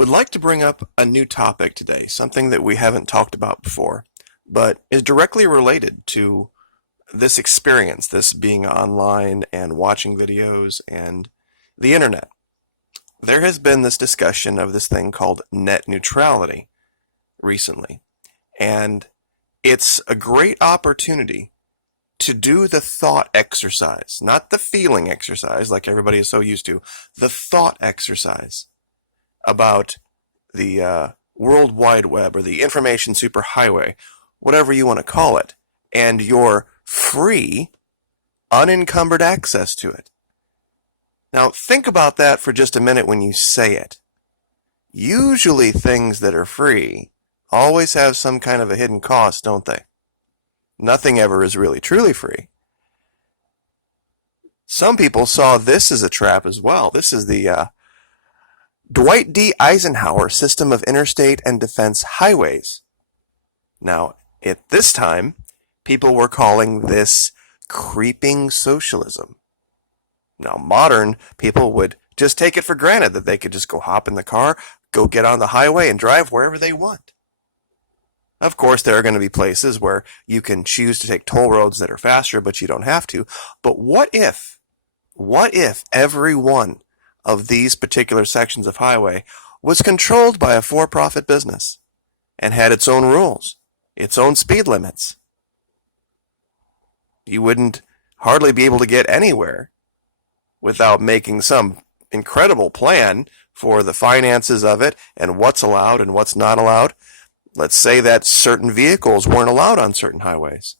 Would like to bring up a new topic today, something that we haven't talked about before, but is directly related to this experience, this being online and watching videos and the internet. There has been this discussion of this thing called net neutrality recently, and it's a great opportunity to do the thought exercise, not the feeling exercise like everybody is so used to, the thought exercise about the World Wide Web or the information superhighway, whatever you want to call it, and your free, unencumbered access to it. Now, think about that for just a minute when you say it. Usually things that are free always have some kind of a hidden cost, don't they? Nothing ever is really truly free. Some people saw this as a trap as well. This is the Dwight D Eisenhower system of interstate and defense highways. Now, at this time, people were calling this creeping socialism. Now, modern people would just take it for granted that they could just go hop in the car, go get on the highway, and drive wherever they want. Of course, there are going to be places where you can choose to take toll roads that are faster, but you don't have to. But what if every one of these particular sections of highway was controlled by a for-profit business and had its own rules, its own speed limits? You wouldn't hardly be able to get anywhere without making some incredible plan for the finances of it and what's allowed and what's not allowed. Let's say that certain vehicles weren't allowed on certain highways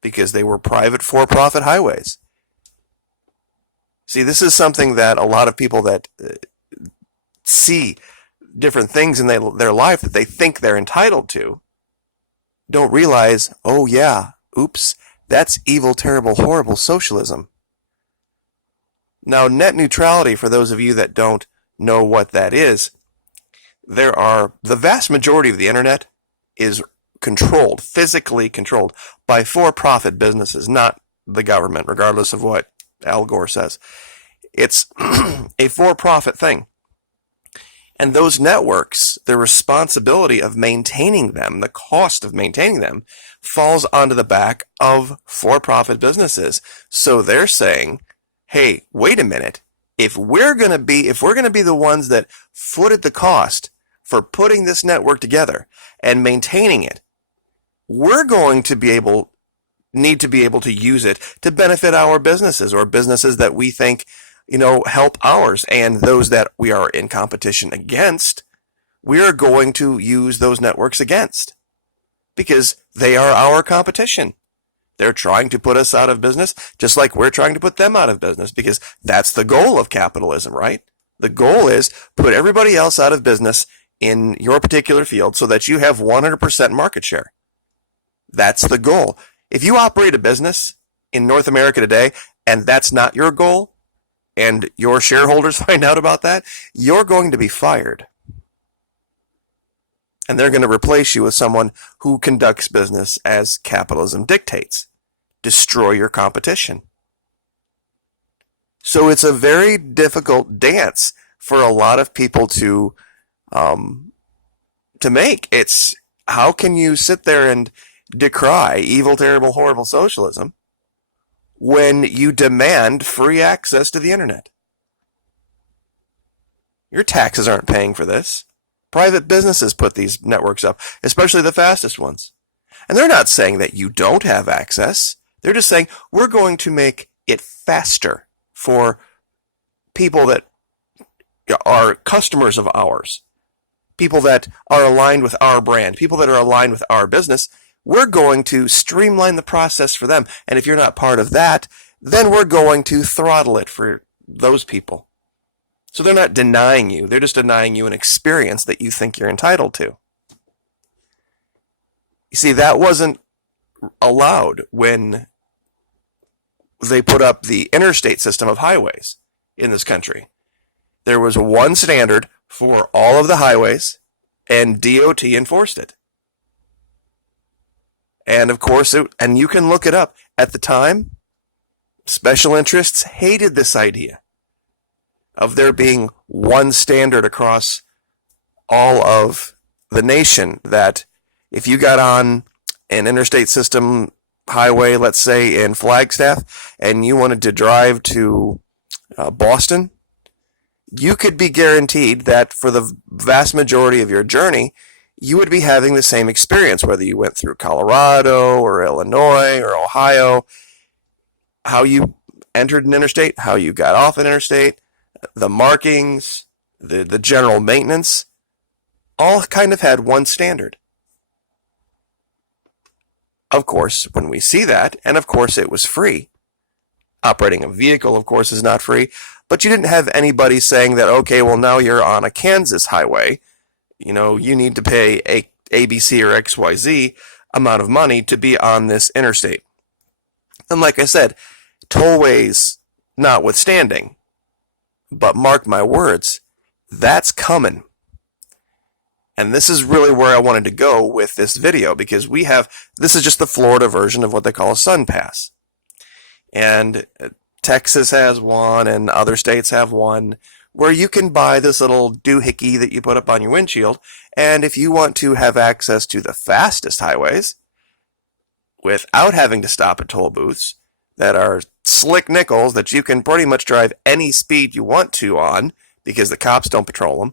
because they were private for-profit highways. See, this is something that a lot of people that see different things in their life that they think they're entitled to don't realize, oh yeah, oops, that's evil, terrible, horrible socialism. Now, net neutrality, for those of you that don't know what that is, the vast majority of the internet is controlled, physically controlled, by for-profit businesses, not the government, regardless of what Al Gore says. It's a for-profit thing. And those networks, the responsibility of maintaining them, the cost of maintaining them, falls onto the back of for-profit businesses. So they're saying, hey, wait a minute. If we're going to be the ones that footed the cost for putting this network together and maintaining it, we're going to need to be able to use it to benefit our businesses or businesses that we think, help ours, and those that we are in competition against, we are going to use those networks against because they are our competition. They're trying to put us out of business just like we're trying to put them out of business because that's the goal of capitalism, right? The goal is put everybody else out of business in your particular field so that you have 100% market share. That's the goal. If you operate a business in North America today and that's not your goal and your shareholders find out about that, you're going to be fired. And they're going to replace you with someone who conducts business as capitalism dictates. Destroy your competition. So it's a very difficult dance for a lot of people to make. It's how can you sit there and decry evil, terrible, horrible socialism when you demand free access to the internet? Your taxes aren't paying for this. Private businesses put these networks up, especially the fastest ones. And they're not saying that you don't have access. They're just saying we're going to make it faster for people that are customers of ours, people that are aligned with our brand, people that are aligned with our business. We're going to streamline the process for them. And if you're not part of that, then we're going to throttle it for those people. So they're not denying you. They're just denying you an experience that you think you're entitled to. You see, that wasn't allowed when they put up the interstate system of highways in this country. There was one standard for all of the highways, and DOT enforced it. And of course, and you can look it up. At the time, special interests hated this idea. of there being one standard across all of the nation, that if you got on an interstate system highway, let's say in Flagstaff, and you wanted to drive to Boston, you could be guaranteed that for the vast majority of your journey, you would be having the same experience, whether you went through Colorado or Illinois or Ohio. How you entered an interstate, how you got off an interstate, the markings, the general maintenance, all kind of had one standard. Of course, when we see that, and of course it was free. Operating a vehicle, of course, is not free, but you didn't have anybody saying that, okay, well, now you're on a Kansas highway, you need to pay a ABC or XYZ amount of money to be on this interstate. And like I said, tollways notwithstanding, but mark my words, that's coming. And this is really where I wanted to go with this video, because this is just the Florida version of what they call a Sun Pass. And Texas has one, and other states have one, where you can buy this little doohickey that you put up on your windshield, and if you want to have access to the fastest highways, without having to stop at toll booths, that are slick nickels that you can pretty much drive any speed you want to on, because the cops don't patrol them.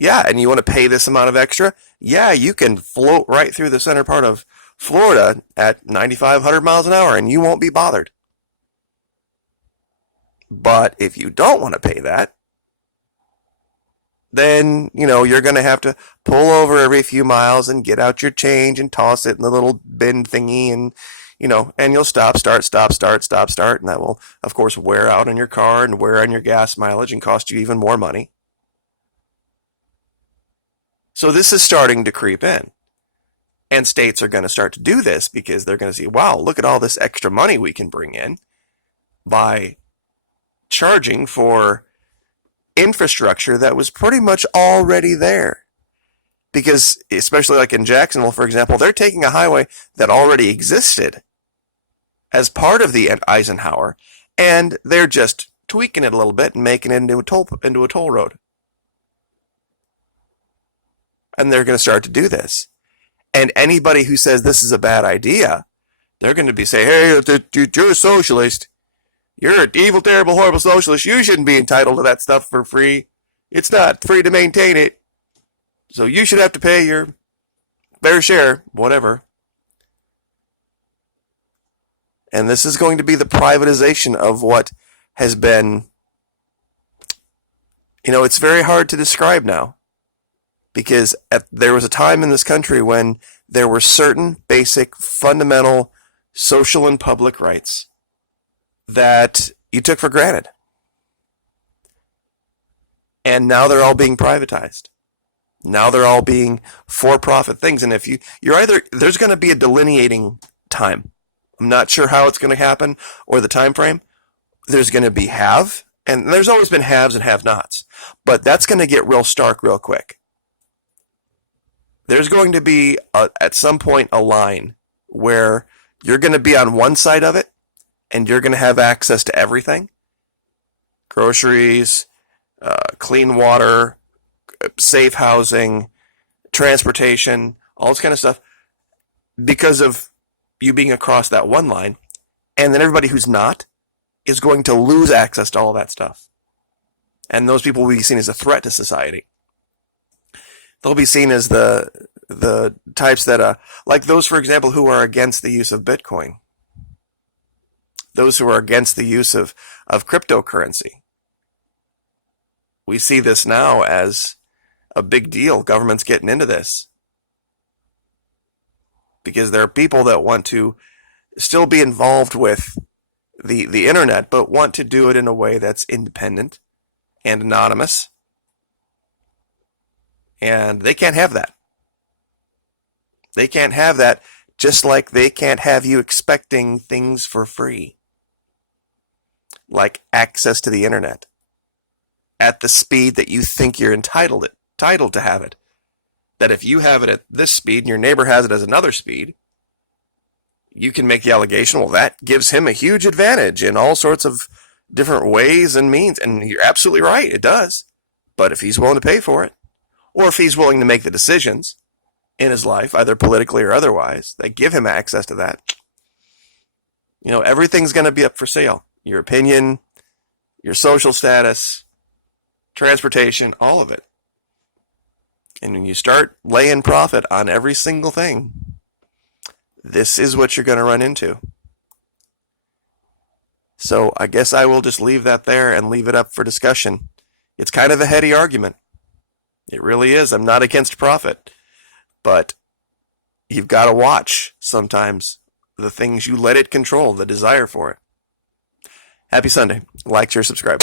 Yeah, and you want to pay this amount of extra? Yeah, you can float right through the center part of Florida at 9,500 miles an hour and you won't be bothered. But if you don't want to pay that, then, you're going to have to pull over every few miles and get out your change and toss it in the little bin thingy, and, and you'll stop, start, and that will, of course, wear out on your car and wear on your gas mileage and cost you even more money. So this is starting to creep in. And states are going to start to do this because they're going to see, wow, look at all this extra money we can bring in by charging for infrastructure that was pretty much already there. Because, especially like in Jacksonville, for example, they're taking a highway that already existed as part of the Eisenhower, and they're just tweaking it a little bit and making it into a toll road. And they're going to start to do this. And anybody who says this is a bad idea, they're going to be saying, hey, you're a socialist. You're an evil, terrible, horrible socialist. You shouldn't be entitled to that stuff for free. It's not free to maintain it. So you should have to pay your fair share, whatever. And this is going to be the privatization of what has been, it's very hard to describe now. Because there was a time in this country when there were certain basic, fundamental social and public rights that you took for granted. And now they're all being privatized. Now they're all being for-profit things. And if there's going to be a delineating time. I'm not sure how it's going to happen or the time frame. There's going to be and there's always been haves and have-nots. But that's going to get real stark real quick. There's going to be, at some point, a line where you're going to be on one side of it, and you're going to have access to everything. Groceries, clean water, safe housing, transportation, all this kind of stuff, because of you being across that one line. And then everybody who's not is going to lose access to all that stuff. And those people will be seen as a threat to society. They'll be seen as the types that, like those, for example, who are against the use of Bitcoin. Those who are against the use of cryptocurrency. We see this now as a big deal. Government's getting into this. Because there are people that want to still be involved with the internet, but want to do it in a way that's independent and anonymous. And they can't have that. They can't have that, just like they can't have you expecting things for free. Like access to the internet. At the speed that you think you're entitled to have it. That if you have it at this speed and your neighbor has it as another speed, you can make the allegation, well, that gives him a huge advantage in all sorts of different ways and means. And you're absolutely right, it does. But if he's willing to pay for it, or if he's willing to make the decisions in his life, either politically or otherwise, that give him access to that, everything's going to be up for sale. Your opinion, your social status, transportation, all of it. And when you start laying profit on every single thing, this is what you're going to run into. So I guess I will just leave that there and leave it up for discussion. It's kind of a heady argument. It really is. I'm not against profit. But you've got to watch sometimes the things you let it control, the desire for it. Happy Sunday. Like, share, subscribe.